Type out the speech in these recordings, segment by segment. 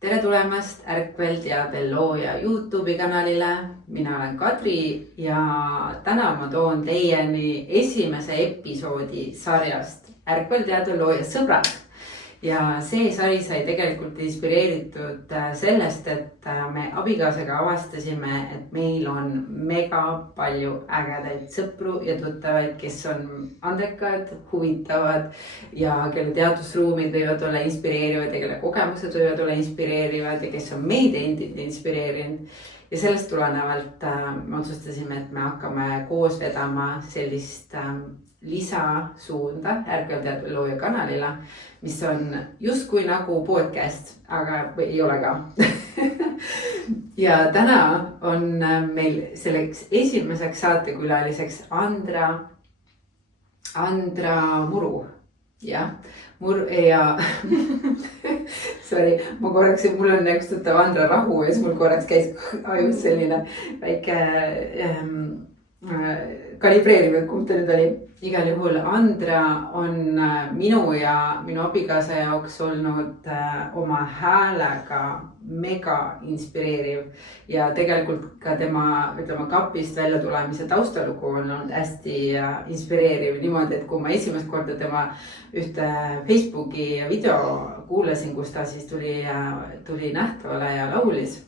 tere tulemast Ärkvelteade looja YouTube'i kanalile. Mina olen Kadri ja täna ma toon teieni esimese episoodi sarjast Ärkvelteade looja sõbrad. Ja see sari sai tegelikult inspireeritud sellest, et me abikaasaga avastasime, et meil on mega palju ägedaid sõpru ja tuttavaid, kes on andekad, huvitavad ja kelle teadusruumid võivad olla inspireerivad ja kelle kogemused võivad olla inspireerivad ja kes on meid endid inspireerinud. Ja sellest tulenevalt me otsustasime, et me hakkame koos vedama sellist lisasuunda Ärkvelteade looja kanalile, mis on justkui nagu podcast, aga ei ole ka. Ja täna on meil selleks esimeseks saatekülaliseks Andra Muru. Jah, ja sorry, ma korraks, mul on üks tuttav Andra Rahu ja siis mul korraks käis ajus selline väike kalibreerimine, kumb ta nüüd oli. Igal juhul Andra on minu ja minu abikaasa jaoks olnud oma häälega mega inspireeriv ja tegelikult ka tema, ütleme, kapist välja tulemise taustalugu on olnud hästi inspireeriv niimoodi, et kui ma esimest korda tema ühte Facebooki video kuulasin, kus ta siis tuli nähtavale ja laulis.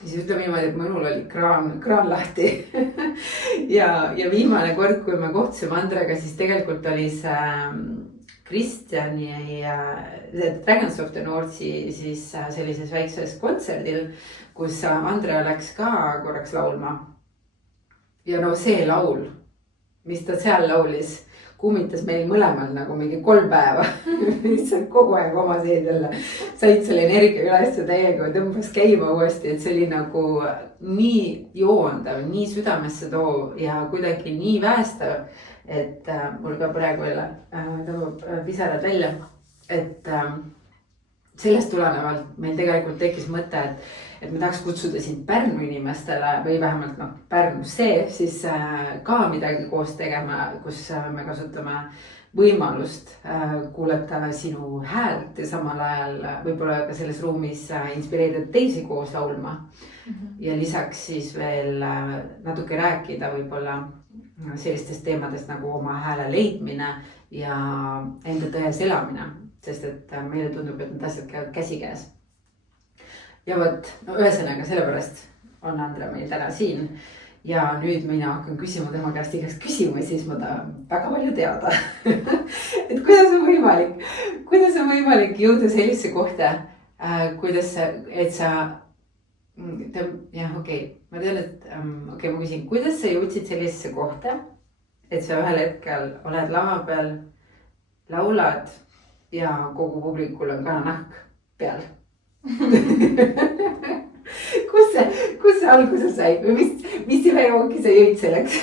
Siis ütleme niimoodi, et mõnul oli kraan lahti. ja viimane kord, kui me kohtusime Andrega, siis tegelikult oli see Kristjani Dragons of the North'i siis sellises väikses kontserdil, kus Andre läks ka korraks laulma. Ja no see laul, mis ta seal laulis, kummitas meil mõlemal nagu mingi 3 päeva. Lihtsalt kogu aeg oma seed jälle said selle energia üles ja täiega tõmbas käima uuesti, et see oli nagu nii joondav, nii südamesse toov ja kuidagi nii väestav, et mul ka praegu jälle tõmbab pisarad välja, et sellest tulenevalt meil tegelikult tekkis mõte, et me tahaks kutsuda sind Pärnu inimestele või vähemalt Pärnusse siis ka midagi koos tegema, kus me kasutame võimalust kuulata sinu häält ja samal ajal võib-olla ka selles ruumis inspireerida teisi koos laulma. Ja lisaks siis veel natuke rääkida võib-olla sellistest teemadest nagu oma hääle leidmine ja enda tões elamine. Sest et meile tundub, et need asjad käivad käsikäes. Ja võt, ühesõnaga sellepärast on Andra meil täna siin. Ja nüüd mina hakkan küsima tema käest igast küsimusi, siis ma tahan väga palju teada. Et kuidas on võimalik jõuda sellise kohta, kuidas sa, jah, okei. Ma tean, et ma küsin, kuidas sa jõudsid sellisesse kohta, et sa ühel hetkel oled lava peal, laulad ja kogu publikul on kananahk peal. Kus see alguse sai või mis jooki sa jõid selleks?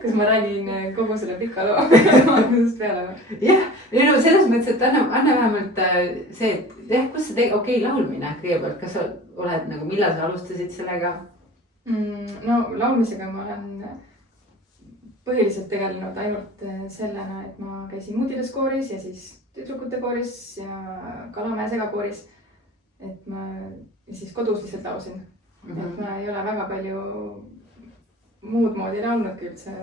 Kas ma räägin kogu selle pika loo algusest peale? Jah, selles mõttes, et anna vähemalt see, et jah, kus sa okei, laulmine kõigepealt, kas sa oled nagu, millal sa alustasid sellega? No laulmisega ma olen põhiliselt tegelenud ainult sellena, et ma käisin muudideskooris ja siis tüdrukute kooris ja Kalamäe segakooris. Et ma siis kodus lihtsalt laulsin. Et ma ei ole väga palju muud moodi laulnudki üldse.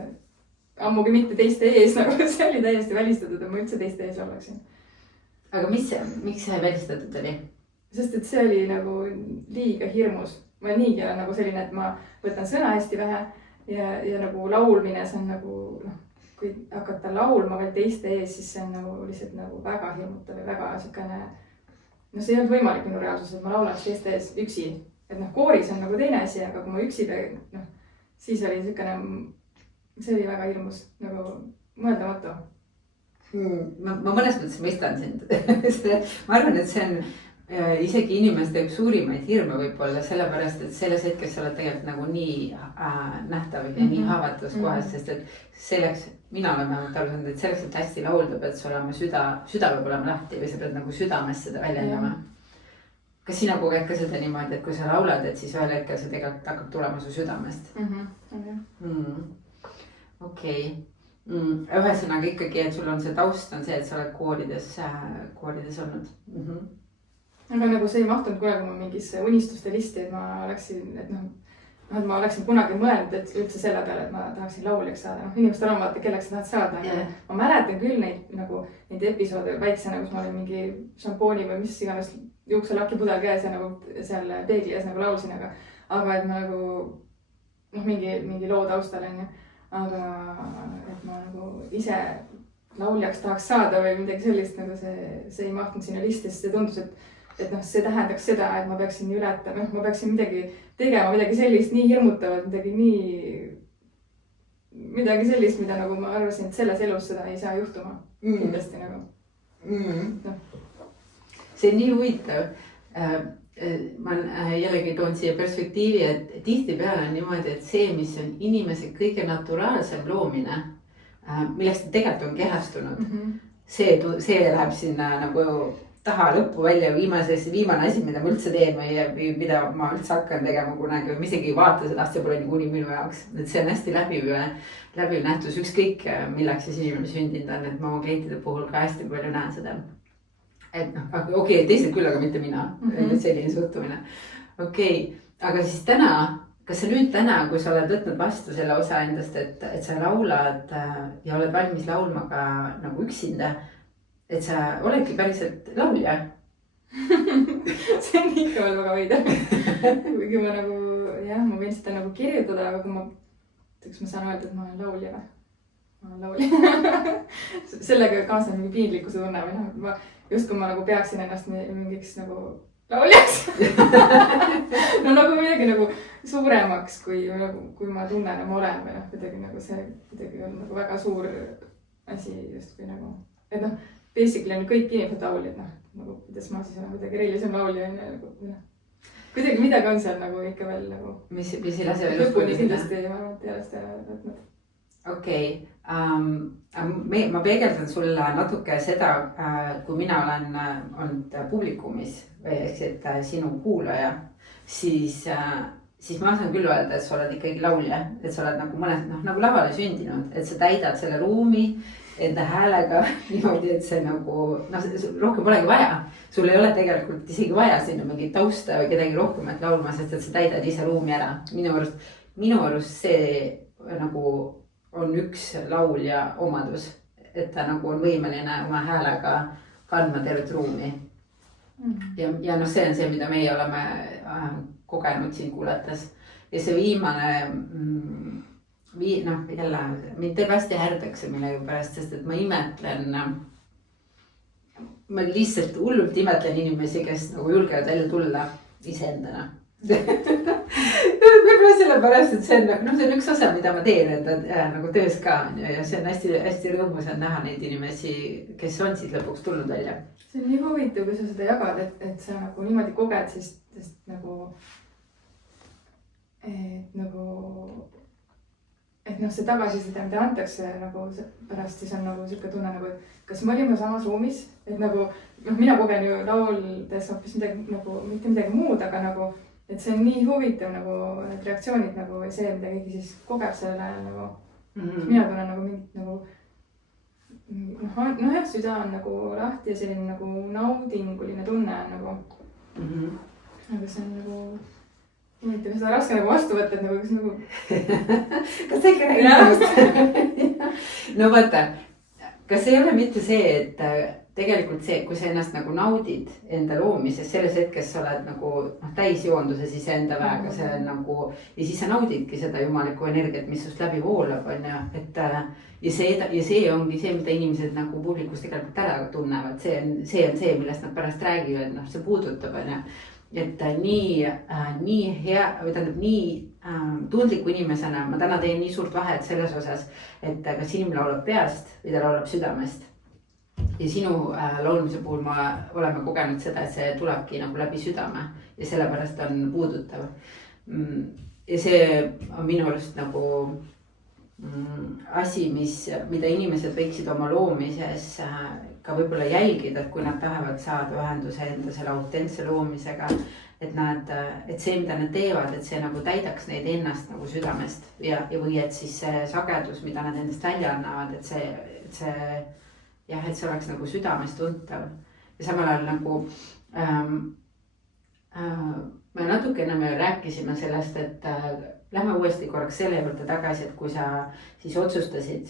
Ammugi mitte teiste ees, nagu see oli täiesti välistatud, et ma üldse teiste ees laulaksin. Aga miks see välistatud oli? Sest et see oli nagu liiga hirmus. Ma niigi olen nagu selline, et ma võtan sõna hästi vähe. Ja nagu laulmine, see on nagu, kui hakata laulma veel teiste ees, siis see on nagu lihtsalt nagu väga hirmutav ja väga siukene, see ei olnud võimalik minu reaalsus, et ma laulaks teiste ees üksi. Et kooris on nagu teine asi, aga kui ma üksi siis oli siukene, see oli väga hirmus, nagu mõeldamatu. Ma mõnes mõttes mõistan sind. Ma arvan, et see on isegi inimeste üks suurimaid hirme võib-olla sellepärast, et selles hetkes sa oled tegelikult nagu nii nähtav ja nii haavatus kohas, sest et selleks, mina olen vähemalt aru saanud, et selleks, et hästi laulda, pead sa olema süda peab olema lahti või sa pead nagu südames seda väljendama. Kas sina koged ka seda niimoodi, et kui sa laulad, et siis ühel hetkel see tegelikult hakkab tulema su südamest? Okei. Ühesõnaga ikkagi, et sul on see taust on see, et sa oled koorides olnud. aga nagu see ei mahtunud kunagi mu mingisse unistuste listi, et ma oleksin, et ma oleksin kunagi mõelnud, et üldse selle peale, et ma tahaksin lauljaks saada. Inimestel on vaata, kelleks sa tahad saada. Yeah. Ma mäletan küll neid episoode väiksena, kus ma olin mingi šampooni või mis iganes juukselakipudel käes ja nagu seal peegli ees nagu laulsin, aga et ma nagu mingi loo taustal on ju. Aga et ma nagu ise lauljaks tahaks saada või midagi sellist, nagu see ei mahtunud sinna listi, sest see tundus, et see tähendaks seda, et ma peaksin ületama, ma peaksin midagi tegema, midagi sellist nii hirmutavat, midagi sellist, mida nagu ma arvasin, et selles elus seda ei saa juhtuma. Kindlasti nagu. No. See on nii huvitav. Ma jällegi toon siia perspektiivi, et tihtipeale on niimoodi, et see, mis on inimese kõige naturaalsem loomine, millest ta tegelikult on kehastunud, see läheb sinna nagu taha lõppu välja viimane asi, mida ma üldse teen või mida ma üldse hakkan tegema kunagi või ma isegi ei vaata seda, see pole niikuinii minu jaoks. Et see on hästi läbiv nähtus, ükskõik milleks siis inimene sündinud on, et ma oma klientide puhul ka hästi palju näen seda. Et okei, teised küll, aga mitte mina, selline suhtumine. Okei, aga siis kas sa nüüd täna, kui sa oled võtnud vastu selle osa endast, et sa laulad ja oled valmis laulma ka nagu üksinda, et sa oledki päriselt laulja? See on ikka veel väga veider. Kuigi ma nagu, ma võin seda nagu kirjutada, aga kui ma saan öelda, et ma olen laulja või? Ma olen laulja. Sellega kaasneb mingi piinlikkuse tunne või justkui ma nagu peaksin ennast mingiks nagu lauljaks. No nagu midagi nagu suuremaks, kui ma tunnen, ma olen või kuidagi nagu see kuidagi on nagu väga suur asi justkui nagu, et basically on kõik inimesed lauljad, nagu kuidas ma siis olen kuidagi erilisem laulja nagu, kuidagi midagi on seal nagu ikka veel nagu. Mis ei lase veel lõpuni kindlasti ma arvan, et ei ole seda võtnud. Okei, ma peegeldan sulle natuke seda, kui mina olen olnud publikumis või ehk sinu kuulaja, siis ma saan küll öelda, et sa oled ikkagi laulja, et sa oled nagu mõnes, nagu lavale sündinud, et sa täidad selle ruumi enda häälega niimoodi, et see nagu, rohkem polegi vaja. Sul ei ole tegelikult isegi vaja sinna mingit tausta või kedagi rohkem, et laulma, sest et sa täidad ise ruumi ära. Minu arust see nagu on üks laulja omadus, et ta nagu on võimeline oma häälega kandma tervet ruumi. Ja see on see, mida meie oleme kogenud siin kuulates. Ja see viimane, jälle, mind teeb hästi härdaks millegi pärast, sest et ma lihtsalt hullult imetlen inimesi, kes nagu julgevad välja tulla iseendana. Võib-olla sellepärast, et see on üks osa, mida ma teen nagu töös ka ja see on hästi, hästi rõõmus on näha neid inimesi, kes on siit lõpuks tulnud välja. See on nii huvitav, kui sa seda jagad, et sa nagu niimoodi koged, sest see tagasiside, mida antakse nagu pärast, siis on nagu selline tunne nagu, et kas me olime samas ruumis, et nagu mina kogen ju lauldes hoopis midagi nagu, mitte midagi muud, aga nagu et see on nii huvitav nagu need reaktsioonid nagu või see, mida keegi siis kogeb sellel ajal nagu. Mina tunnen nagu mingit nagu, süda on nagu lahti ja selline nagu naudinguline tunne on nagu. Aga see on nagu, huvitav, seda on raske nagu vastu võtta, et nagu, kas nagu. Kas see ikka räägib? No vaata, kas ei ole mitte see, et tegelikult see, kui sa ennast nagu naudid enda loomises, selles hetkes sa oled nagu täisjoonduses iseenda väega, see on nagu, ja siis sa naudidki seda jumalikku energiat, mis sust läbi voolab, on ju, et ja see ongi see, mida inimesed nagu publikus tegelikult ära tunnevad, see on see, millest nad pärast räägivad, see puudutab, on ju, et nii hea, või tähendab nii tundliku inimesena, ma täna teen nii suurt vahet selles osas, et kas inimene laulab peast või ta laulab südamest. Ja sinu laulmise puhul oleme kogenud seda, et see tulebki nagu läbi südame ja sellepärast on puudutav. Ja see on minu arust nagu asi, mida inimesed võiksid oma loomises ka võib-olla jälgida, et kui nad tahavad saada ühenduse enda selle autentse loomisega, et see, mida nad teevad, et see nagu täidaks neid ennast nagu südamest või et siis see sagedus, mida nad endast välja annavad, et see oleks nagu südames tuntav. ja samal ajal nagu me natukene me rääkisime sellest, et lähme uuesti korraks selle juurde tagasi, et kui sa siis otsustasid,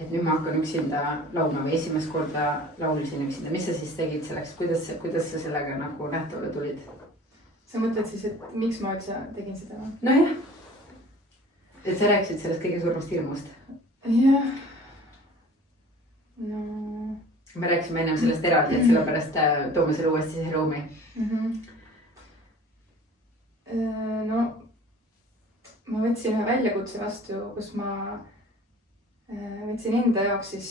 et nüüd ma hakkan üksinda laulma või esimest korda laulsin üksinda, mis sa siis tegid selleks, kuidas sa sellega nagu nähtavale tulid? Sa mõtled siis, et miks ma üldse tegin seda või? Nojah, et sa rääkisid sellest kõige suurmast hirmust. Jah, no. Me rääkisime ennem sellest eraldi, et sellepärast toome selle uuesti siia ruumi. No, ma võtsin ühe väljakutse vastu, kus ma võtsin enda jaoks siis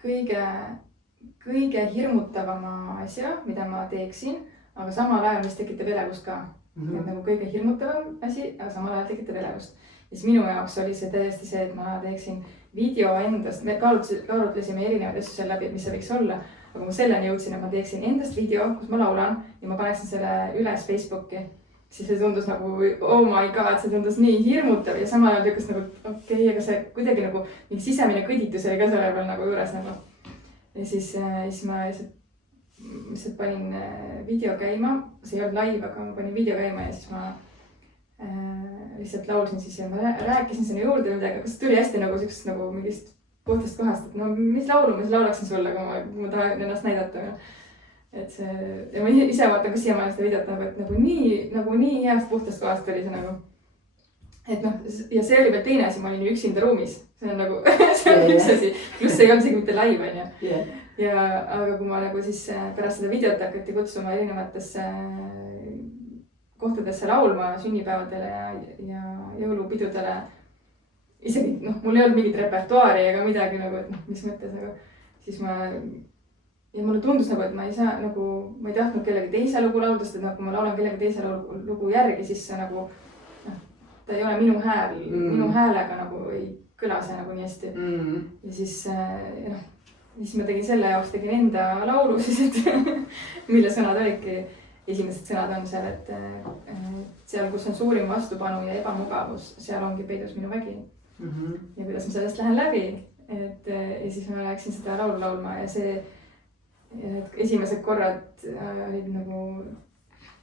kõige hirmutavama asja, mida ma teeksin, aga samal ajal, mis tekitab elevust ka. Nagu kõige hirmutavam asi, aga samal ajal tekitab elevust. Ja siis minu jaoks oli see täiesti see, et ma teeksin video endast, me kaalutlesime erinevaid asju selle läbi, mis see võiks olla, aga ma selleni jõudsin, et ma teeksin endast video, kus ma laulan ja ma paneksin selle üles Facebooki. Siis see tundus nagu, oh my god, see tundus nii hirmutav ja samal ajal tükkas nagu, okei, aga see kuidagi nagu mingi sisemine kõditus oli ka selle peal nagu juures nagu. Ja siis ma lihtsalt panin video käima, see ei olnud live, aga ma panin video käima ja siis ma lihtsalt laulsin siis ja ma rääkisin sinna juurde midagi, kas tuli hästi nagu siuksest nagu mingist puhtast kohast, et no mis laulu ma siis laulaksin sulle, kui ma tahan ennast näidata. Et see, ja ma ise vaatan ka siiamaani seda videot nagu, et nagu nii heast puhtast kohast oli see nagu. Et noh, ja see oli veel teine asi, ma olin ju üksinda ruumis. See on nagu, see on üks asi, pluss see ei olnud isegi mitte live, on ju. Ja aga kui ma nagu siis pärast seda videot hakati kutsuma erinevatesse kohtadesse laulma sünnipäevadele ja jõulupidudele. Isegi, noh, mul ei olnud mingit repertuaari ega midagi nagu, et noh, mis mõttes, aga siis ja mulle tundus nagu, et ma ei saa nagu, ma ei tahtnud kellegi teise lugu laulda, sest et kui ma laulan kellegi teise lugu järgi, siis see nagu, noh, ta ei ole minu hääl, minu häälega nagu ei kõla see nagu nii hästi. Ja siis ma tegin selle jaoks, tegin enda laulu siis, et mille sõnad olidki, esimesed sõnad on seal, et seal, kus on suurim vastupanu ja ebamugavus, seal ongi peidus minu vägi. Ja kuidas ma sellest lähen läbi, ja siis ma läksin seda laulu laulma ja see esimesed korrad olid nagu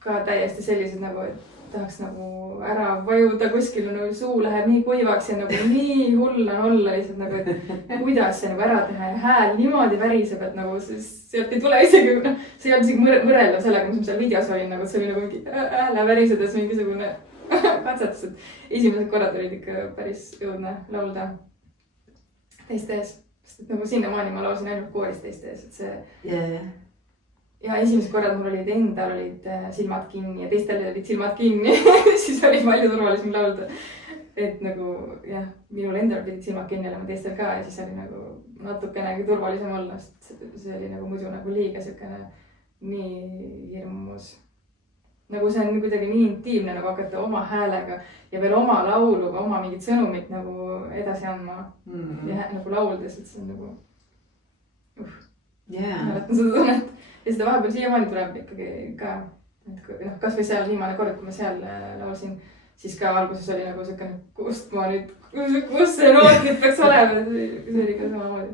ka täiesti sellised nagu, et tahaks nagu ära vajuda kuskil, nagu suu läheb nii kuivaks ja nagu nii hull on olla lihtsalt nagu, et kuidas see nagu ära teha ja hääl niimoodi väriseb, et nagu sealt ei tule isegi, see ei olnud isegi võrreldav sellega, mis ma seal videos olin, nagu see oli nagu mingi hääle värisedes mingisugune katsetus, et esimesed korrad olid ikka päris õudne laulda teiste ees. Sest nagu sinnamaani ma laulsin ainult kooris teiste ees, et see ja esimesed korrad mul endal olid silmad kinni ja teistel olid silmad kinni, siis oli palju turvalisem laulda. Et nagu jah, minul endal pidid silmad kinni olema teistel ka ja siis oli nagu natukenegi turvalisem olla, sest see oli nagu muidu nagu liiga siukene nii hirmus. Nagu see on kuidagi nii intiimne nagu hakata oma häälega ja veel oma lauluga, oma mingit sõnumit nagu edasi andma ja nagu lauldes, et see on nagu mäletan seda tunnet. Ja seda vahepeal siiamaani tuleb ikkagi ka, et kas või seal viimane kord, kui ma seal laulsin, siis ka alguses oli nagu siukene, kust ma nüüd, kus see noot nüüd peaks olema, see oli ka samamoodi.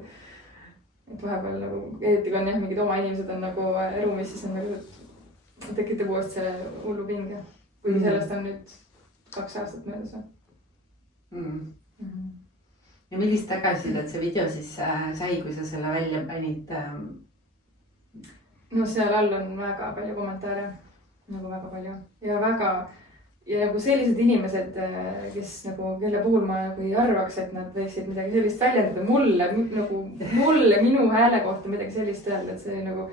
Et vahepeal nagu, eriti kui on jah, mingid oma inimesed on nagu ruumis, siis on nagu tekitab uuesti selle hullu pinge, kuigi sellest on nüüd 2 aastat möödas. Ja millist tagasisidet see video siis sai, kui sa selle välja panid? No seal all on väga palju kommentaare, nagu väga palju ja nagu sellised inimesed, kes nagu, kelle puhul ma nagu ei arvaks, et nad võiksid midagi sellist väljendada mulle, minu hääle kohta midagi sellist öelda, et see nagu,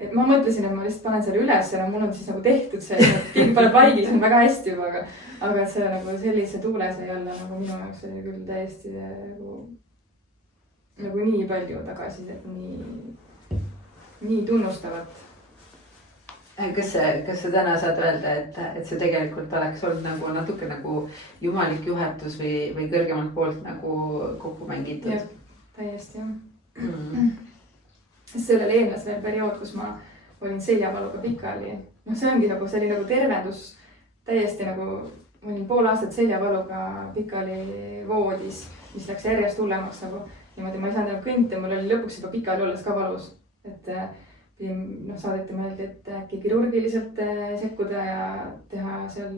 et ma mõtlesin, et ma lihtsalt panen selle üles ja mul on siis nagu tehtud see, et keegi paneb like'i, see on väga hästi juba, aga see nagu sellise tuule sai alla nagu minu jaoks oli küll täiesti nagu nii palju tagasisidet, nii tunnustavat. Kas sa täna saad öelda, et see tegelikult oleks olnud nagu natuke nagu jumalik juhatus või kõrgemalt poolt nagu kokku mängitud? Jah, täiesti jah. Sellele eelnes veel periood, kus ma olin seljavaluga pikali. No see ongi nagu selline nagu tervendus täiesti nagu, ma olin pool aastat seljavaluga pikali voodis, mis läks järjest hullemaks nagu niimoodi, ma ei saanud enam kõnta, mul oli lõpuks juba pikali olles ka valus. et noh, saadeti meelde, et äkki kirurgiliselt sekkuda ja teha seal,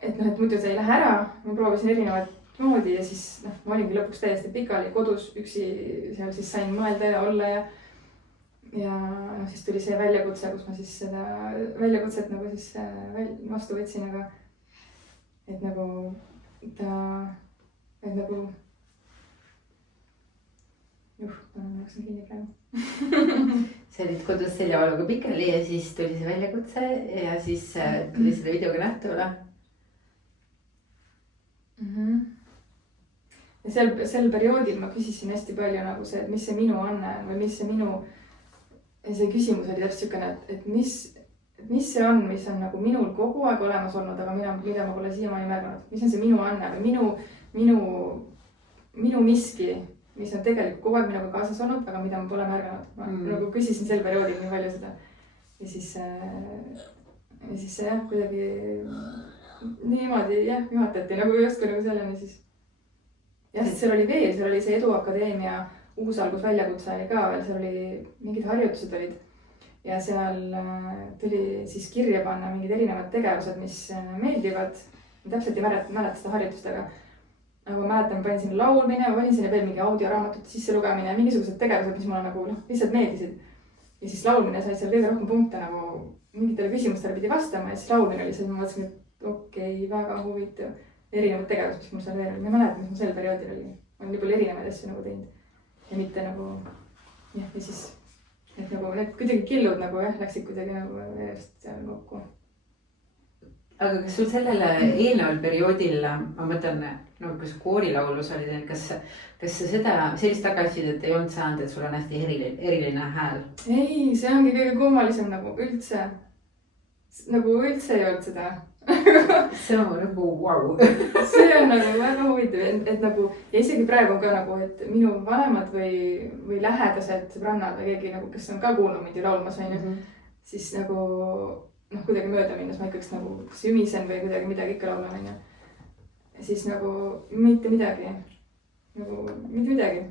et noh, et muidu see ei lähe ära. Ma proovisin erinevat moodi ja siis noh, ma olingi lõpuks täiesti pikali kodus üksi seal, siis sain mõelda ja olla ja noh, siis tuli see väljakutse, kus ma siis seda väljakutset nagu siis vastu võtsin, aga et nagu ma läksin kinni praegu. sa olid kodus seljavaluga pikali ja siis tuli see väljakutse ja siis tuli selle videoga nähtavale. Ja sel perioodil ma küsisin hästi palju nagu see, et mis see minu anne on või mis see minu, see küsimus oli täpselt siukene, et mis see on, mis on nagu minul kogu aeg olemas olnud, aga mida ma pole siiamaani märganud, mis on see minu anne või minu miski, mis on tegelikult kogu aeg minuga kaasas olnud, aga mida ma pole märganud. Ma nagu küsisin sel perioodil nii palju seda ja siis see jah, kuidagi niimoodi jah, juhatati nagu justkui nagu selleni siis. Jah, seal oli veel, seal oli see Eduakadeemia uusalgusväljakutse oli ka veel, seal oli mingid harjutused olid ja seal tuli siis kirja panna mingid erinevad tegevused, mis meeldivad. Ma täpselt ei mäleta seda harjutust, aga ma mäletan, panin sinna laulmine, panin sinna veel mingi audioraamatute sisse lugemine ja mingisugused tegevused, mis mulle nagu lihtsalt meeldisid. Ja siis laulmine sai seal kõige rohkem punkte nagu mingitele küsimustele pidi vastama ja siis laulmine oli seal, ma mõtlesin, et okei, väga huvitav. Erinevad tegevused, mis mul seal veel oli. Ma ei mäleta, mis mul sel perioodil oli. Ma olen nii palju erinevaid asju nagu teinud ja mitte nagu jah, ja siis et nagu need kuidagi killud nagu jah, läksid kuidagi nagu järjest seal kokku. Aga kas sul sellele eelneval perioodil, ma mõtlen, no kas koorilaulus oli teil, kas sa sellist tagasisidet ei olnud saanud, et sul on hästi eriline hääl? Ei, see ongi kõige kummalisem nagu üldse ei olnud seda. See on nagu vau. See on nagu väga huvitav, et nagu ja isegi praegu on ka nagu, et minu vanemad või lähedased sõbrannad või keegi nagu, kes on ka kuulnud mind ju laulmas on ju, siis nagu noh, kuidagi mööda minnes ma ikkaks nagu sümisen või kuidagi midagi ikka laulan on ju. Siis nagu mitte midagi,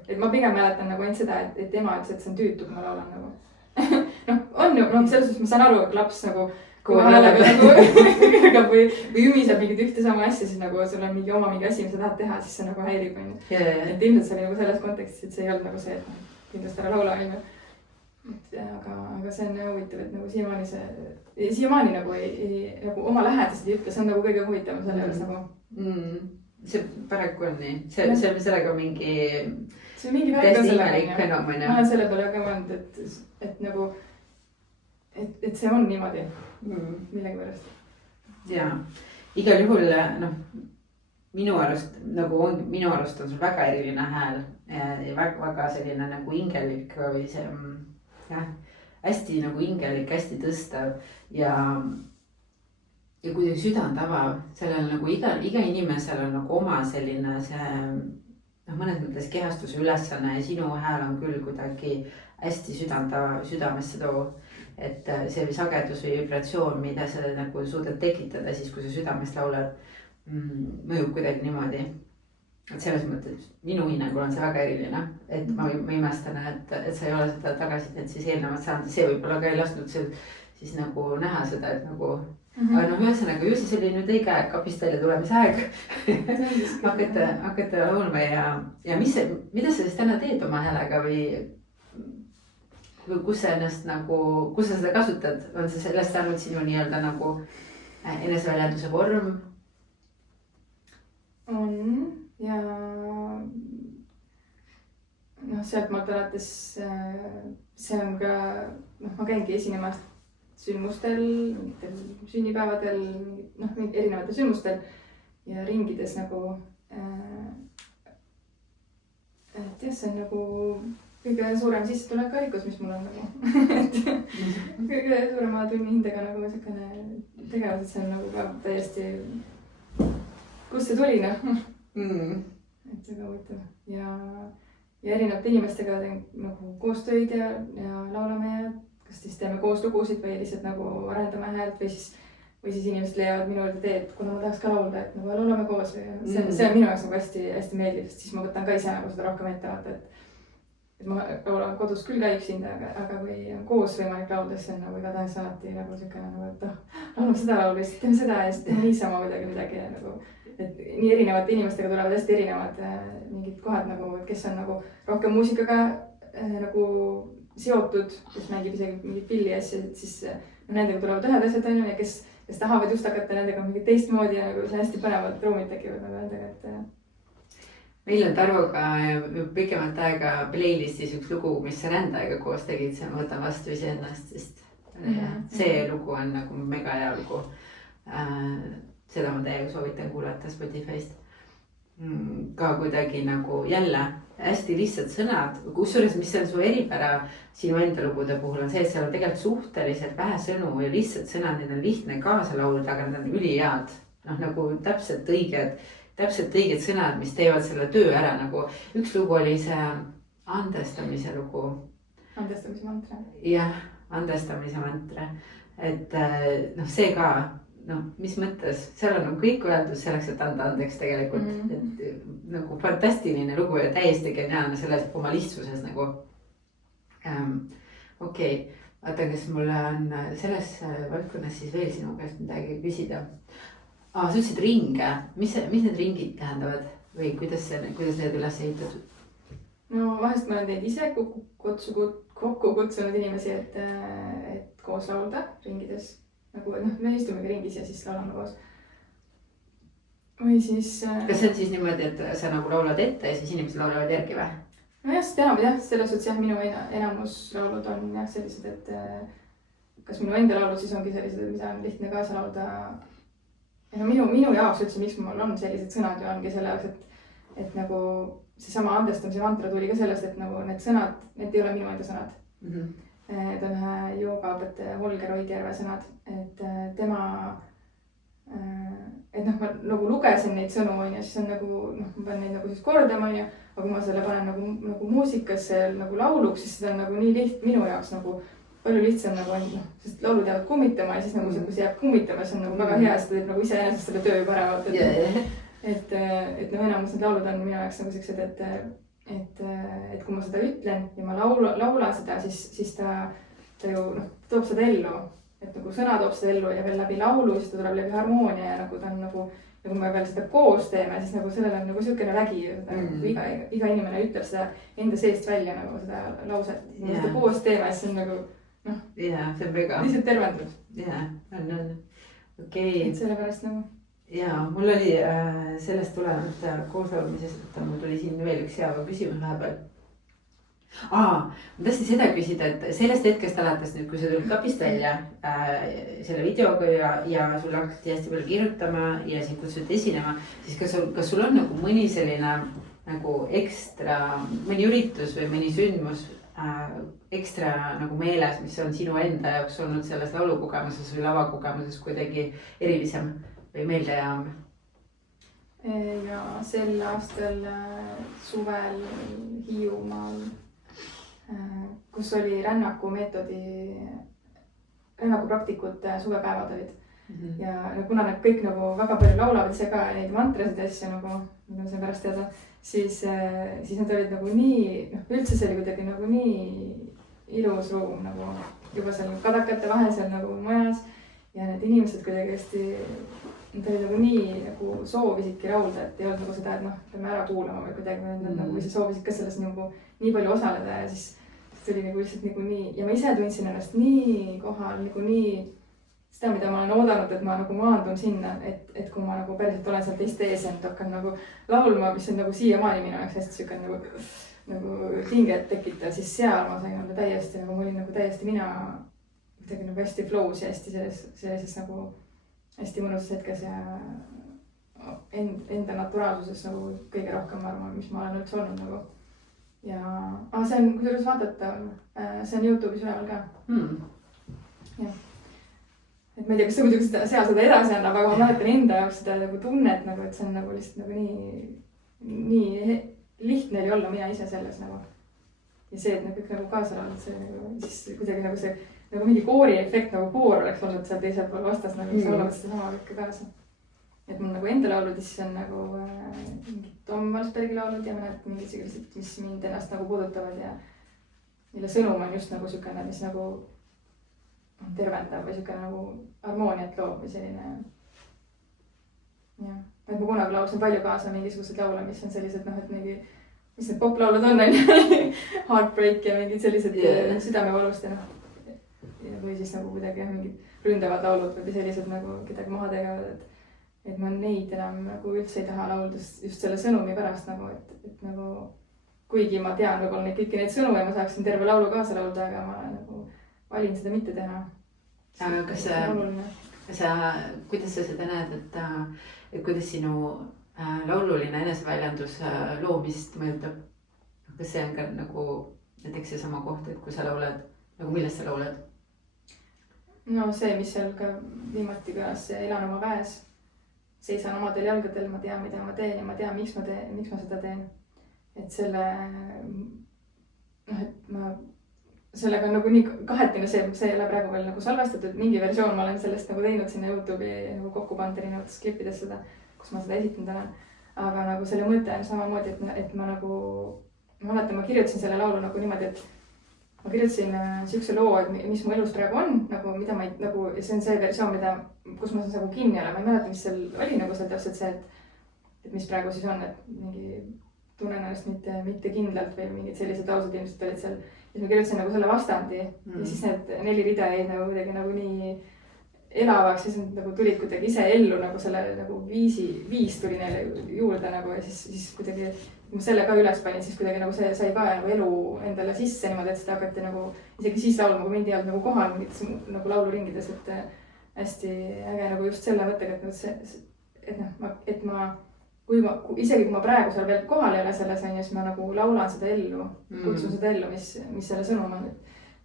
et ma pigem mäletan nagu ainult seda, et ema ütles, et see on tüütu, kui ma laulan nagu. Noh, on ju, selles suhtes ma saan aru, et laps nagu kui häälega nagu või ümiseb mingit ühte sama asja, siis nagu sul on oma mingi asi, mis sa tahad teha, siis see nagu häirib on ju. Et ilmselt see oli nagu selles kontekstis, et see ei olnud nagu see, et kindlasti ära laula on ju. Aga see on huvitav, et nagu siiamaani nagu nagu oma lähedased ei ütle, see on nagu kõige huvitavam selle juures nagu. See paraku on nii, see on sellega mingi täiesti imelik fenomen. Ma olen selle peale ka mõelnud, et nagu et see on niimoodi millegi pärast. Jaa, igal juhul noh, minu arust on sul väga eriline hääl ja väga selline nagu ingelik või see jah, hästi nagu ingelik, hästi tõstav ja kuidagi südant avav. Sellel nagu iga inimesel on nagu oma selline see mõnes mõttes kehastuse ülesanne ja sinu hääl on küll kuidagi hästi südamesse too. Et see sagedus või vibratsioon, mida sa nagu suudad tekitada siis, kui sa südamest laulad, mõjub kuidagi niimoodi. Et selles mõttes minu hinnangul on see väga eriline, et ma imestan, et sa ei ole seda tagasisidet siis eelnevalt saanud. See võib-olla ka ei lasknud siis nagu näha seda, et nagu aga noh, ühesõnaga ju siis oli nüüd õige aeg, kapist välja tulemise aeg hakata laulma ja mida sa siis täna teed oma häälega või kus sa ennast nagu, kus sa seda kasutad, on see sellest saanud sinu nii-öelda nagu eneseväljenduse vorm? On ja noh, sealt maalt alates see on ka, noh, ma käingi esinemas sündmustel, sünnipäevadel, noh, erinevatel sündmustel ja ringides nagu et jah, see on nagu kõige suurem sissetulekarikus, mis mul on nagu kõige suurema tunnihindega nagu niisugune tegevus, et see on nagu ka täiesti, kust see tuli noh. Et väga huvitav ja erinevate inimestega teen nagu koostööd ja laulame ja kas siis teeme koos lugusid või lihtsalt nagu arendame häält või siis inimesed leiavad minu juurde teed, kuna ma tahaks ka laulda, et nagu laulame koos või see on minu jaoks nagu hästi meeldiv, sest siis ma võtan ka ise nagu seda rohkem ette vaata, et et ma laulan kodus küll ka üksinda, aga kui on koos võimalik laulda, siis on nagu igatahes alati nagu siukene nagu, et laulame seda laulu, siis teeme seda ja siis teeme niisama midagi nagu, et nii erinevate inimestega tulevad hästi erinevad mingid kohad nagu, et kes on nagu rohkem muusikaga nagu seotud, kes mängib isegi mingit pilli asja, siis nendega tulevad ühed asjad on ju ja kes tahavad just hakata nendega mingit teistmoodi ja nagu see hästi põnevad ruumid tekivad nagu nendega, et meil on Tarvoga pikemat aega playlistis üks lugu, mis sa rändajaga koos tegid, see Ma võtan vastu iseennast, sest see lugu on nagu mega hea lugu. Seda ma täiega soovitan kuulata Spotify'st. Ka kuidagi nagu jälle hästi lihtsad sõnad, kusjuures mis on su eripära sinu enda lugude puhul on see, et seal on tegelikult suhteliselt vähe sõnu ja lihtsad sõnad, need on lihtne kaasa laulda, aga need on ülihead. Noh, nagu täpselt õiged sõnad, mis teevad selle töö ära, nagu üks lugu oli see andestamise lugu. Andestamise mantra. Jah, andestamise mantra. Et noh, see ka, noh, mis mõttes, seal on kõik öeldud selleks, et anda andeks tegelikult. Et nagu fantastiline lugu ja täiesti geniaalne selles oma lihtsuses nagu. Okei, vaata, kas mul on selles valdkonnas siis veel sinu käest midagi küsida. Sa ütlesid ringe, mis need ringid tähendavad või kuidas need üles ehitatud? No vahest ma olen teid ise kokku kutsunud inimesi, et koos laulda ringides. Nagu, me istumegi ringis ja siis laulame koos. Või siis... Kas see on siis niimoodi, et sa nagu laulad ette ja siis inimesed laulavad järgi või? No jah, selles suhtes jah, minu enamus laulud on jah sellised, et kas minu enda laulud siis ongi sellised, et mida on lihtne kaasa laulda. Ja no minu jaoks üldse, miks mul on sellised sõnad ju ongi selle jaoks, et nagu seesama andestamise mantra tuli ka sellest, et nagu need sõnad, need ei ole minu enda sõnad. Need on ühe joogaõpetaja Holger Oidjärve sõnad, et tema, et noh, ma nagu lugesin neid sõnu on ja siis on nagu, noh, ma pean neid nagu siis kordama on ja, aga kui ma selle panen nagu muusikasse nagu lauluks, siis seda on nagu nii minu jaoks nagu palju lihtsam nagu on, sest laulud jäävad kummitama ja siis nagu kui see jääb kummitama, siis on nagu väga hea, sest ta teeb nagu iseenesest selle töö juba ära. Et noh, enamus need laulud on minu jaoks nagu siuksed, et kui ma seda ütlen ja ma laula seda, siis ta ju toob seda ellu. Et nagu sõna toob seda ellu ja veel läbi laulu, siis ta tuleb läbi harmoonia ja nagu ta on nagu kui me veel seda koos teeme, siis nagu sellel on nagu siukene vägi. Iga inimene ütleb seda enda seest välja nagu seda lauset. Kui me seda koos teeme, siis on nagu Jaa, see on väga. Lihtsalt tervendus. Jaa, on. Okei. Et selle pärast nagu. Jaa, mul oli sellest tulenevalt koosolmisest, et mul tuli siin veel üks hea küsimus vahepeal. Ma tahtsin seda küsida, et sellest hetkest alates nüüd, kui sa tulid kapist välja selle videoga ja sul hakati hästi palju kirjutama ja sind kutsuti esinema, siis kas sul on nagu mõni selline nagu ekstra, mõni üritus või mõni sündmus ekstra nagu meeles, mis on sinu enda jaoks olnud selles laulukogemuses või lavakogemuses kuidagi erilisem või meeldejäävam? Ja sel aastal suvel Hiiumaal, kus oli rännakupraktikud suvepäevad olid. Ja kuna nad kõik nagu väga palju laulavad ise ka neid mantrasid ja asja nagu see pärast teada, siis nad olid nagu nii, üldse see oli kuidagi nagu nii ilus ruum nagu juba seal kadakate vahel seal nagu majas ja need inimesed kuidagi hästi, nad olid nagu nii nagu soovisidki laulda, et ei olnud nagu seda, et peame ära kuulama või kuidagi, nad nagu ise soovisid ka selles nagu nii palju osaleda ja siis tuli nagu lihtsalt nagu nii ja ma ise tundsin ennast nii kohal, nagu nii seda, mida ma olen oodanud, et ma nagu maandun sinna, et kui ma nagu päriselt olen seal teiste ees ja nüüd hakkan nagu laulma, mis on nagu siiamaani minu jaoks hästi siuke nagu tinget tekitav, siis seal ma sain olla täiesti nagu, ma olin nagu täiesti mina kuidagi nagu hästi flow's ja hästi sellises nagu hästi mõnusas hetkes ja enda naturaalsuses nagu kõige rohkem ma arvan, mis ma olen üldse olnud nagu. Ja see on, kui tulles vaadata, see on YouTube'is üleval ka. Jah. Et ma ei tea, kas see muidugi seal seda edasi annab, aga ma mäletan enda jaoks seda nagu tunnet, nagu, et see on nagu lihtsalt nagu nii lihtne oli olla mina ise selles nagu. Ja see, et nad kõik nagu kaasa laulnud, see nagu, siis kuidagi nagu see nagu mingi koori efekt, nagu koor oleks olnud seal teisel pool vastas, nagu sa laulavad seda sama kõike kaasa. et mul nagu enda laulud ja siis on nagu mingid Tom Valsbergi laulud ja mõned mingid sellised, mis mind ennast nagu puudutavad ja mille sõnum on just nagu siukene, mis nagu tervendav või siukene nagu harmooniat loob või selline. jah, et ma kunagi laulsin palju kaasa mingisugused laule, mis on sellised noh, et mingi, mis need poplaulud on Heartbreak ja mingid sellised südamevalust ja noh. või siis nagu kuidagi mingid ründavad laulud või sellised nagu kedagi maha tegevad, et ma neid enam nagu üldse ei taha laulda just selle sõnumi pärast nagu, et nagu kuigi ma tean võib-olla neid kõiki neid sõnu ja ma saaksin terve laulu kaasa laulda, aga ma nagu valin seda mitte teha. aga kas kuidas sa seda näed, et kuidas sinu laululine eneseväljendus loomist mõjutab? Kas see on ka nagu näiteks seesama koht, et kui sa laulad, nagu millest sa laulad? No see, mis seal ka viimati kõlas, elan oma väes, seisan omadel jalgadel, ma tean, mida ma teen ja ma tean, miks ma seda teen. Et selle, noh, et ma, sellega on nagu nii kahetine see ei ole praegu veel nagu salvestatud, mingi versioon ma olen sellest nagu teinud sinna YouTube'i nagu kokku pannud erinevates klippides seda, kus ma seda esitanud olen. Aga nagu selle mõte on samamoodi, et ma nagu, ma mäletan, ma kirjutasin selle laulu nagu niimoodi, et ma kirjutasin siukse loo, et mis mu elus praegu on, nagu mida ma ei, nagu, ja see on see versioon, kus ma saan nagu kinni olla, ma ei mäleta, mis seal oli nagu seal täpselt see, et mis praegu siis on, et mingi tunnen ennast mitte kindlalt või mingid sellised laused ilmselt olid seal. Ja ma kirjutasin nagu selle vastandi ja siis need 4 rida jäid nagu kuidagi nagu nii elavaks, siis nad nagu tulid kuidagi ise ellu nagu selle nagu viis tuli neile juurde nagu ja siis kuidagi, kui ma selle ka üles panin, siis kuidagi nagu see sai ka nagu elu endale sisse niimoodi, et seda hakati nagu isegi siis laulma, kui mind ei olnud nagu kohal mingites nagu lauluringides, et hästi äge nagu just selle mõttega, et isegi kui ma praegu seal veel kohal ei ole selles on ja siis ma nagu laulan seda ellu, kutsun seda ellu, mis selle sõnum on, et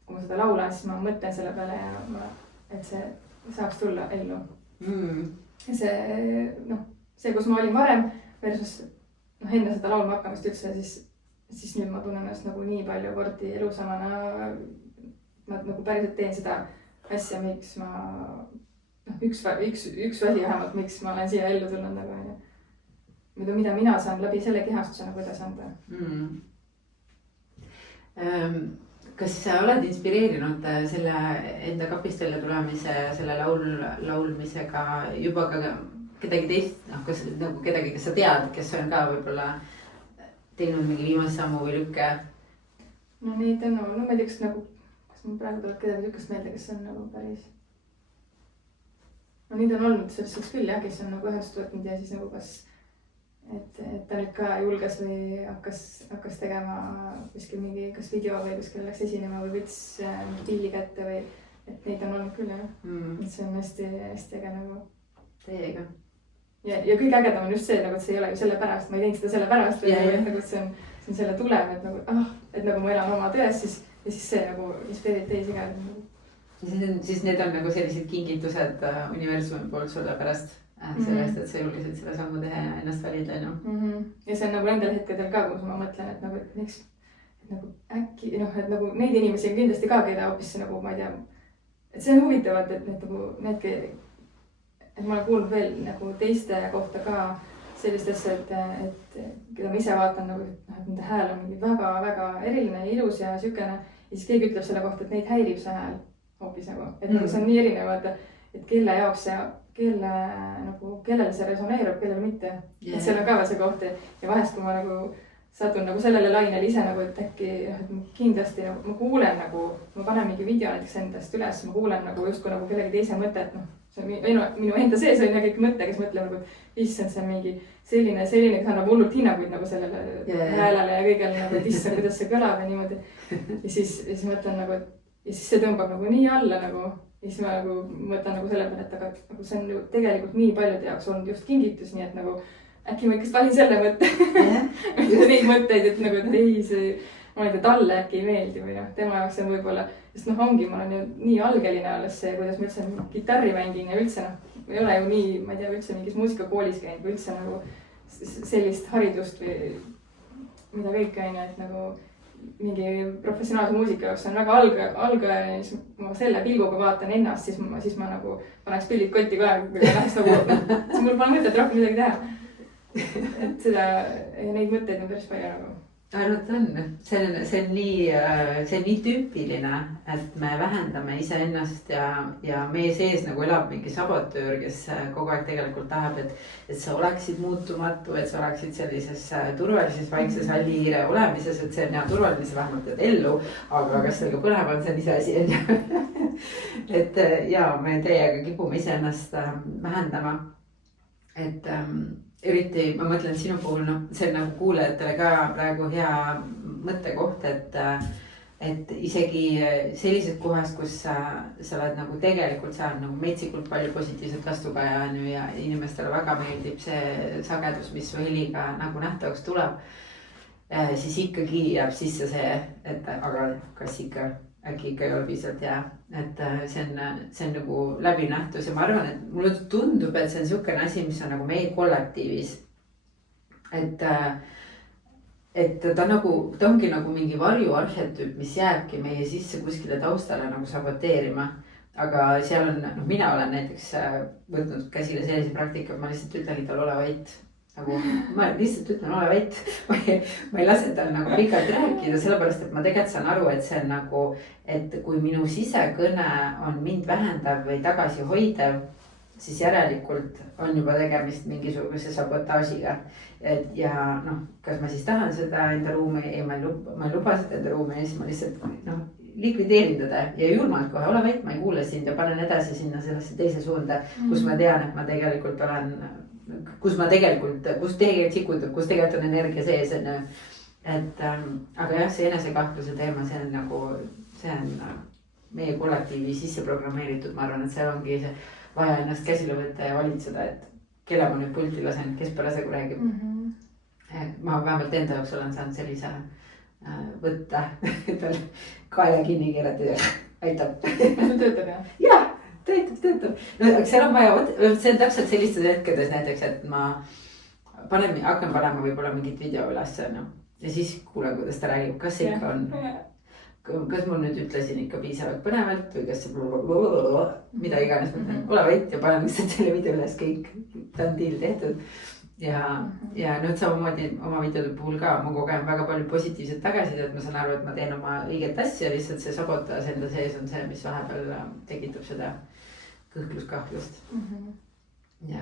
kui ma seda laulan, siis ma mõtlen selle peale ja et see saaks tulla ellu. Ja see, kus ma olin varem versus enne seda laulma hakkamist üldse, siis nüüd ma tunnen ennast nagu nii palju kordi elusamana. Ma nagu päriselt teen seda asja, miks ma, üks asi vähemalt, miks ma olen siia ellu tulnud nagu mida mina saan läbi selle kehastuse nagu edasi anda. Kas sa oled inspireerinud selle enda kapist välja tulemise ja selle laulmisega juba ka kedagi teist, kas nagu kedagi, kes sa tead, kes on ka võib-olla teinud mingi viimase sammu või lükke? No neid on, no ma ei tea, kas mul praegu tuleb kedagi lükkast meelde, kes on nagu päris. No neid on olnud selles küll jah, kes on nagu ühendust võtnud ja siis nagu et ta nüüd ka julges või hakkas tegema kuskil mingi, kas video või kuskil läks esinema või võttis pilli kätte või, et neid on olnud küll jah. Et see on hästi äge nagu. Teiega. Ja kõige ägedam on just see, et see ei ole ju selle pärast, ma ei teinud seda selle pärast, et see on selle tulem, et nagu ma elan oma tões ja siis see nagu inspireerib teisi ka. Siis need on nagu sellised kingitused universumi poolt sulle pärast sellest, et sa julgesid selle sammu teha ja ennast valida. Ja see on nagu nendel hetkedel ka, kus ma mõtlen, et nagu, et miks, et nagu äkki, et nagu neid inimesi on kindlasti ka, keda hoopis nagu, ma ei tea, et see on huvitavat, et nagu needki, et ma olen kuulnud veel nagu teiste kohta ka sellist asja, et keda ma ise vaatan nagu, et nende hääl on väga-väga eriline ja ilus ja siukene ja siis keegi ütleb selle kohta, et neid häirib see hääl hoopis nagu, et nagu see on nii erinevad, et kelle jaoks see kellele see resoneerub, kellele mitte. Et seal on ka veel see koht ja vahest, kui ma nagu satun nagu sellele lainele ise nagu, et äkki, et ma kindlasti ma kuulen nagu, ma panen mingi video näiteks endast üles, ma kuulen nagu justkui nagu kellegi teise mõte, et see on minu enda sees on kõik mõte, kes mõtleb nagu, et issand, see on mingi selline, kes annab hullult hinnanguid nagu sellele häälele ja kõigele nagu, et issand, kuidas see kõlab ja niimoodi. Ja siis mõtlen nagu, ja siis see tõmbab nagu nii alla nagu. Ja siis ma nagu mõtlen nagu selle peale, et aga nagu see on ju tegelikult nii paljude jaoks olnud just kingitus, nii et nagu äkki ma ikkast valin selle mõtte. Neid mõtteid, et nagu, et ei, see, ma ei tea, talle äkki ei meeldi või tema jaoks on võib-olla, sest ongi, ma olen ju nii algeline alles see, kuidas ma üldse kitarri mängin ja üldse ei ole ju nii, ma ei tea, üldse mingis muusikakoolis käinud või üldse nagu sellist haridust või mida kõik on ju, et nagu mingi professionaalse muusika jaoks on väga algaja ja siis ma selle pilguga vaatan ennast, siis ma nagu paneks pillid kotti ka ja läheks nagu, siis mul pole mõtet rohkem midagi teha. Et seda, neid mõtteid on päris palju nagu. Ainult on, see on nii tüüpiline, et me vähendame iseennast ja meie sees nagu elab mingi sabotöör, kes kogu aeg tegelikult tahab, et sa oleksid muutumatu, et sa oleksid sellises turvalises vaikses hallihiire olemises, et see on turvaline, sa vähemalt jääd ellu, aga kas sellega põlema on, see on ise asi, on ju. Et ja me täiega kipume iseennast vähendama, et eriti ma mõtlen sinu puhul, see on nagu kuulajatele ka praegu hea mõttekoht, et isegi sellised kohast, kus sa oled nagu tegelikult saanud nagu metsikult palju positiivset vastukaja on ju ja inimestele väga meeldib see sagedus, mis su heliga nagu nähtavaks tuleb, siis ikkagi jääb sisse see, et aga kas äkki ikka ei ole piisavalt hea, et see on nagu läbinähtus ja ma arvan, et mulle tundub, et see on niisugune asi, mis on nagu meie kollektiivis. Et ta ongi nagu mingi varjuarhetüüp, mis jääbki meie sisse kuskile taustale nagu saboteerima. Aga seal on, mina olen näiteks võtnud käsile sellise praktika, et ma lihtsalt ütlengi tal ole vait. Nagu ma lihtsalt ütlen, ole vait, ma ei lase tal nagu pikalt rääkida, sellepärast, et ma tegelikult saan aru, et see on nagu, et kui minu sisekõne on mind vähendav või tagasihoidev, siis järelikult on juba tegemist mingisuguse sabotaažiga. Ja kas ma siis tahan seda enda ruumi ja ma ei luba seda enda ruumi ja siis ma lihtsalt likvideerin teda ja julmalt kohe, ole vait, ma ei kuule sind ja panen edasi sinna sellesse teise suunda, kus ma tean, et ma tegelikult olen kus tegelikult sikutab, kus tegelikult on energia sees, on ju. Et aga jah, see enesekahtluse teema, see on meie kollektiivi sisse programmeeritud, ma arvan, et seal ongi see vaja ennast käsile võtta ja valitseda, et kelle ma nüüd pulti lasen, kes parasjagu räägib. Ma vähemalt enda jaoks olen saanud sellise võtta, tal kaela kinni keerata ja aitab. Sul töötab jah? Jah. Töötab. Aga seal on vaja, see on täpselt sellistes hetkedes näiteks, et ma hakkan panema võib-olla mingit video üles ja siis kuulen, kuidas ta räägib, kas see ikka on, kas mul nüüd ütlesin ikka piisavalt põnevalt või kas see mida iganes mõtlen, ole vait ja panen lihtsalt selle video üles, kõik on deal tehtud. Ja nüüd samamoodi oma videode puhul ka ma kogen väga palju positiivset tagasisidet, et ma saan aru, et ma teen oma õiget asja, lihtsalt see sabotaas enda sees on see, mis vahepeal tekitab seda kõhklust-kahtlust. Ja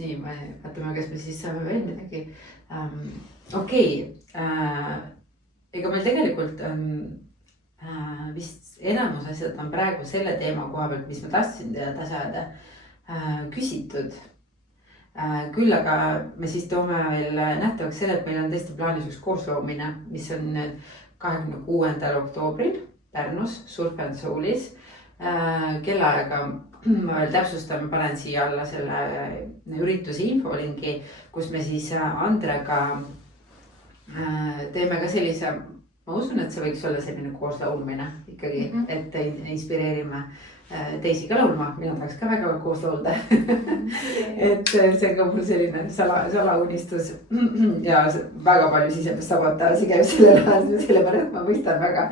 nii, vaatame, kas me siis saame veel midagi. Okei, ega meil tegelikult vist enamus asjad on praegu selle teema koha pealt, mis ma tahtsin teada saada, küsitud. Küll aga me siis toome veel nähtavaks selle, et meil on tõesti plaanis üks koosloomine, mis on 26. oktoobril Pärnus, Surf and Soulis. Kellaaega ma veel täpsustan, panen siia alla selle ürituse infolingi, kus me siis Andrega teeme ka sellise, ma usun, et see võiks olla selline kooslaulmine ikkagi, et inspireerime teisi ka laulma, mina tahaks ka väga koos laulda. Et see on ka mul selline salaunistus ja väga palju sisemist sabotaaži käib sellepärast ma mõistan väga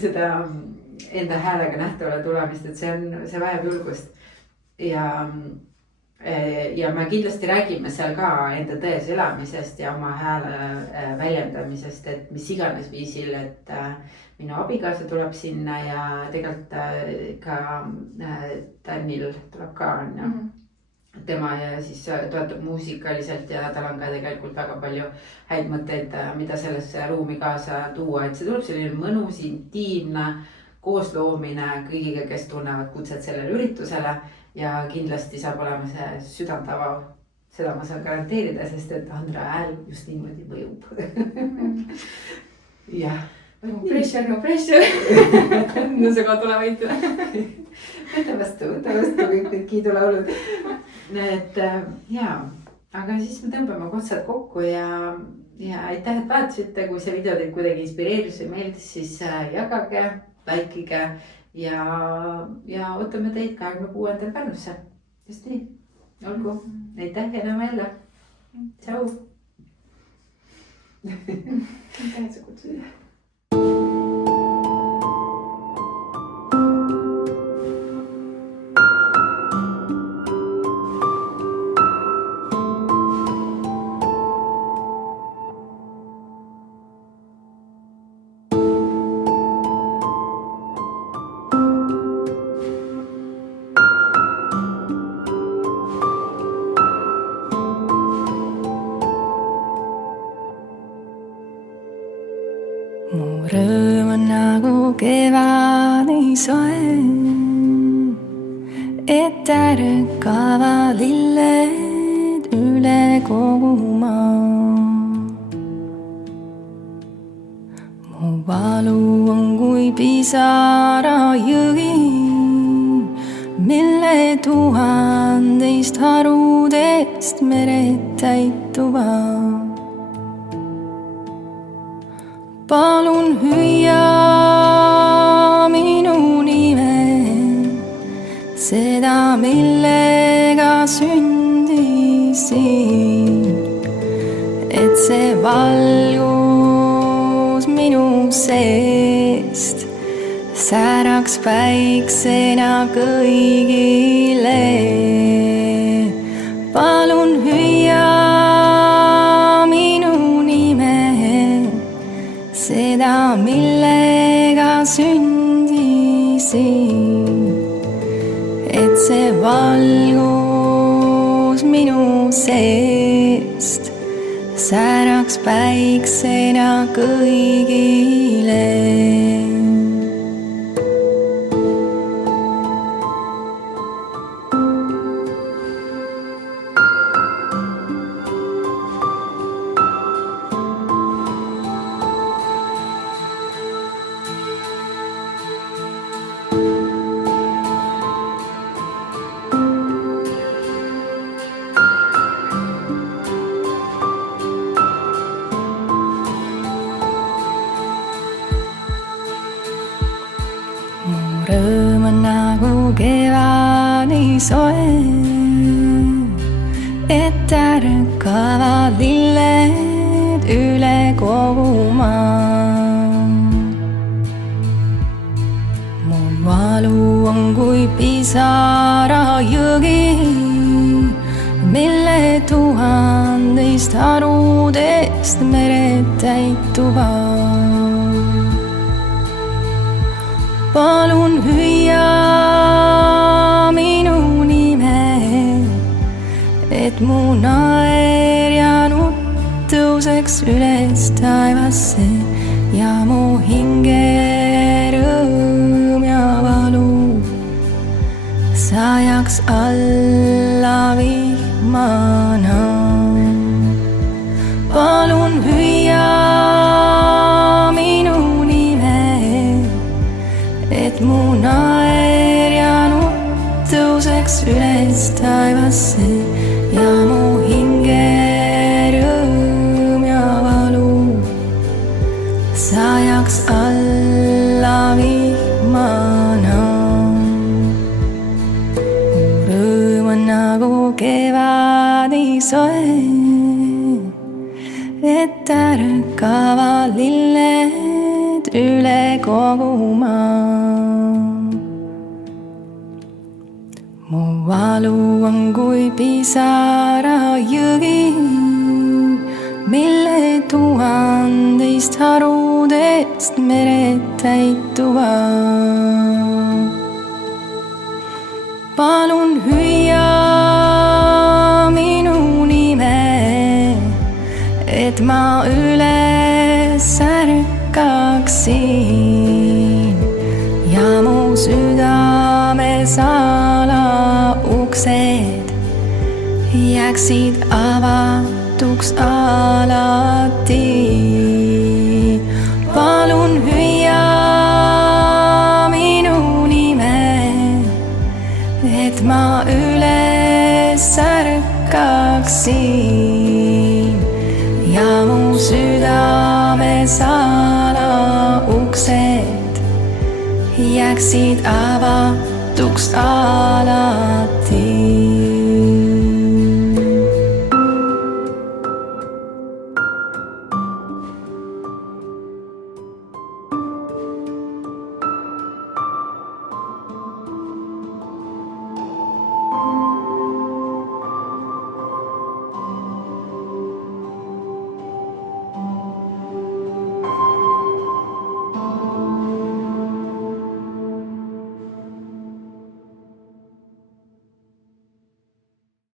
seda enda häälega nähtavale tulemist, et see vajab julgust. Ja me kindlasti räägime seal ka enda tões elamisest ja oma hääle väljendamisest, et mis iganes viisil, et minu abikaasa tuleb sinna ja tegelikult ka Tänil tuleb ka on ju. Tema ja siis toetab muusikaliselt ja tal on ka tegelikult väga palju häid mõtteid, mida sellesse ruumi kaasa tuua, et see tuleb selline mõnus, intiimne koosloomine kõigiga, kes tunnevad kutset sellele üritusele ja kindlasti saab olema see südantavav. Seda ma saan garanteerida, sest et Andra hääl just niimoodi mõjub. Jah. No pressure. No see ka tule võitu. Võta vastu kõik need kiidulaulud. Et jaa, aga siis me tõmbame otsad kokku ja aitäh, et vaatasite, kui see video teid kuidagi inspireeris või meeldis, siis jagage, likeige ja ootame teid 26. Pärnusse. Just nii, olgu, aitäh ja näeme jälle. Tšau. aitäh, et sa kutsusid. Mu rõõm on nagu kevadi soe, et ärkavad lilled üle kogu maa. Mu valu on kui pisarajõgi, mille tuhandeist harudest mered täituvad. Palun hüüa minu nime, seda millega sündisin, et see valgus minu seest säraks päiksena kõigile. Palun hüüa seda millega sündisin, et see valgus minu seest säraks päiksena kõigile. Rõõm on nagu kevadi soe, et ärkavad lilled üle kogu maa. Mu valu on kui pisarajõgi, mille tuhandeist harudest mered täituvad. Palun hüüa minu nime, et mu naer ja nutt tõuseks üles taevasse ja mu hinge rõõm ja valu sajaks alla vihmana. Palun hüüa et mu naer ja nutt tõuseks üles taevasse ja mu hinge rõõm ja valu sajaks alla vihmana. Mu rõõm on nagu kevadi soe, et ärkavad lilled üle kogu maa. Mu valu on kui pisarajõgi, mille tuhandeist harudest mered täituvad. Palun hüüa minu nime, et ma üles ärkaksin ja mu südame salauksed jääksid avatuks alati. Palun hüüa minu nime, et ma üles ärkaksin ja mu südame salauksed jääksid avatuks alati.